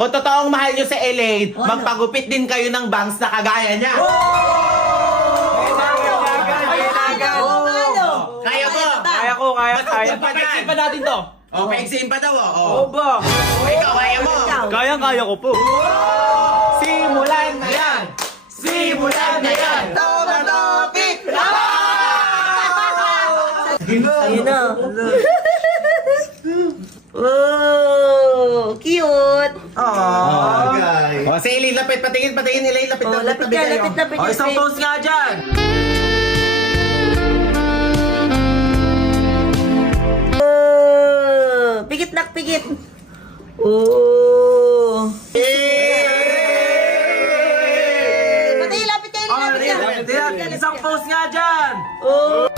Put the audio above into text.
Kung totoong mahal nyo si Elaine, magpagupit din kayo ng bangs na kagaya niya. Kaya mo? Kaya ko, kaya. Papaigsin pa natin to. O, paigsin pa daw. Oo ba? Ikaw, kaya mo? Kaya ko po. Simulan na yan! Simulan na yan! Tomato-pick! Ayun na. Oh, cute. Okay. O, si Elaine, lapit. Patingin, Elaine. Lapit, Oh, lapit ka, lapit. O, isang pose nga dyan. Oh, pigit nak, pigit. Oh. Patay, lapit kayo, lapit ka. Isang pose nga dyan. Oh.